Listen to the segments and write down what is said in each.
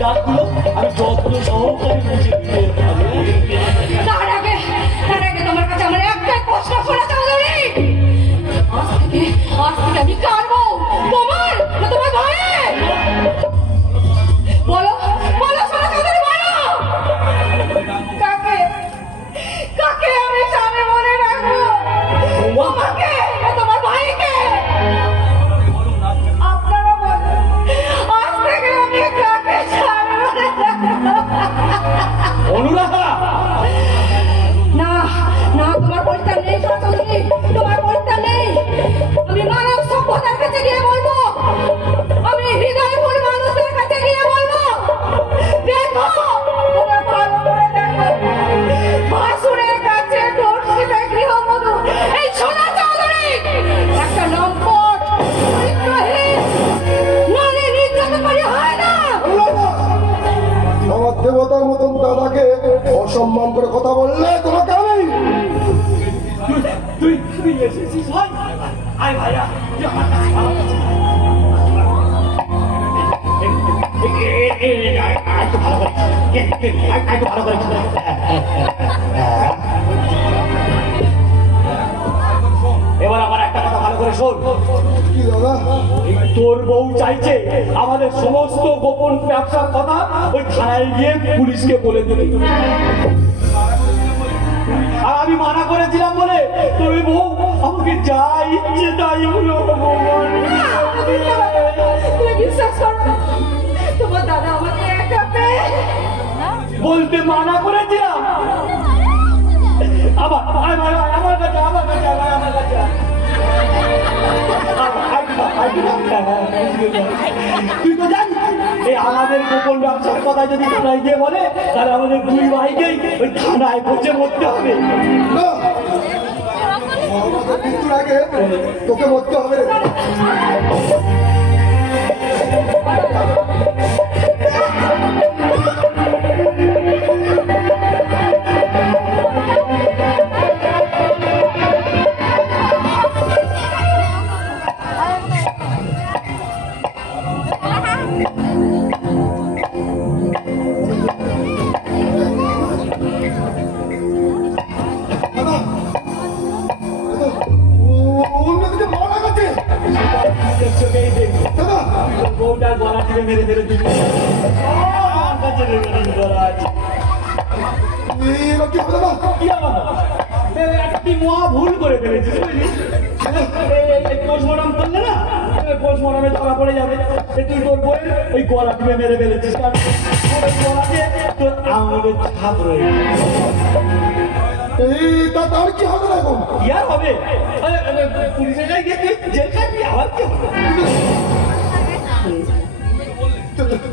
ডাকগুলো আমি যত্ন সহকারে বুঝে দিতে তার আগে তোমার কাছে আমার একটাই প্রশ্ন শোনা চৌধুরী, আজ থেকে আমি কারবো তোমার না তোমার ভাইয়ের? বলো বলো শোনা চৌধুরী, বলো কাকে আমি স্বামী মনে রাখবো, তোমাকে না তোমার ভাইকে? আপনারা বলেন আজ থেকে আমি কাকে স্বামী মনে রাখবো? অনুরাধা না না, তোমার পরীক্ষা নেই চৌধুরী, তোমার পরীক্ষা নেই। আমি মানব সভ্যতার কাছে গিয়ে বলবো, আমি হৃদয়পুর মানুষের কাছে গিয়ে বলবো, দেখো তোমরা ভালো করে দেখো, ভাসুরের কাছে ধর্ষিতা গৃহবধূ এই সোনা চৌধুরী একটা লম্পট চরিত্রহীন নারী নির্যাতনকারী হয় না। আমার দেবতার মতন দাদাকে অসম্মান করে কথা বললে তোমাকে আমি তুই এসেছিস ভাই? আয় ভাইয়া, তুই আমার কাছে ভালো আছিস? একটু ভালো করে একটু ভালো করে এবার আমার একটা কথা ভালো করে শোন। কি দাদা? তোর বউ চাইছে আমাদের সমস্ত গোপন ব্যবসার কথা ওই থানায় গিয়ে পুলিশকে বলে দেবে, আর আমি মানা করেছিলাম বলে তোর বউ আমাকে যা ইচ্ছে তাই হলো। তুমি বিশ্বাস করো না, তোমার দাদা আমাকে একা পেয়ে বলতে মানা করেছিলাম। আবার আমার কাছে তুই তো জানিস এই আমাদের গোপন ব্যবসার কথা যদি থানায় গিয়ে বলে তাহলে আমাদের দুই ভাইকেই ওই থানায় বসে মরতে হবে। না, আমাদের মৃত্যুর আগে তোকে মরতে হবে। বউটার গলা টিপে মেরে ফেলে দিবি। একটি মহা ভুল করে ফেলেছিস পোস্টমর্টম করলে না, পোস্টমর্টমে ধরা পড়ে যাবে। তুই তোর বইয়ের ওই গলা টিপে মেরে ফেলেছিস, কারণ গলাতে তোর আঙুলের ছাপ রয়ে তার কি হবে এখন? কি আর হবে? পুলিশের গায়ে গিয়ে তুই জেল খাবি, আবার কি হবে?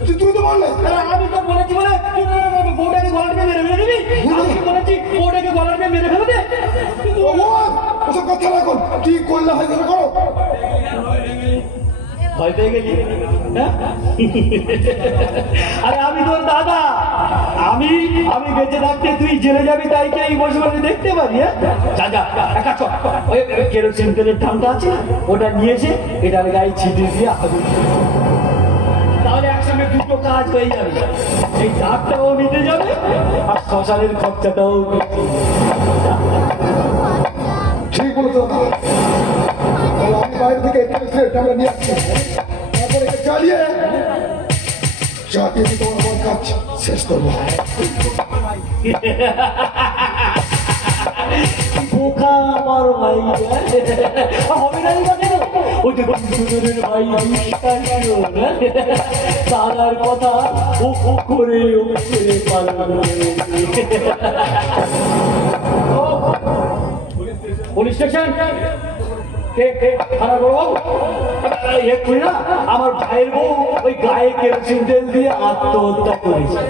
তুই তো বললে আমি তো বলেছি বলে বউটাকে গলা টিপে মেরে ফেলে দিবি। আমি বলেছি বউটাকে গলা টিপে মেরে ফেলে দে। ওসব কথা এখন কি করলে হয় করো। ভয় পেয়ে গেলি? আরে আমি তোর দাদা, আমি বেঁচে থাকতে তুই জেলে যাবি তাই কি এই বসে বসে দেখতে পারি? যা যা একা চল, ওই কেরোসিন তেলের ঠান্ডা আছে ওটা নিয়েছে, এটার গায়ে ছিটিয়ে দিয়ে আসবি, তাহলে একসঙ্গে দুটো কাজ হয়ে যাবে। এই দাগটাও মিটে যাবে আর শ্মশানের খরচাটাও। ঠিক বলেছো দাদা। আমি বাইরে থেকে আমরা নিয়ে আসছি, তারপরে চালিয়ে চাপিয়ে তোমার আমার কাজ শেষ করবো। বোকা আমার ভাই হবে না কেন? ওই যে দুজনের ভাই দাদার কথা ও করে পালন। পুলিশ স্টেশন আমার ভাইয়ের বউ ওই গায়ে কেরোসিন তেল দিয়ে আত্মহত্যা করেছে।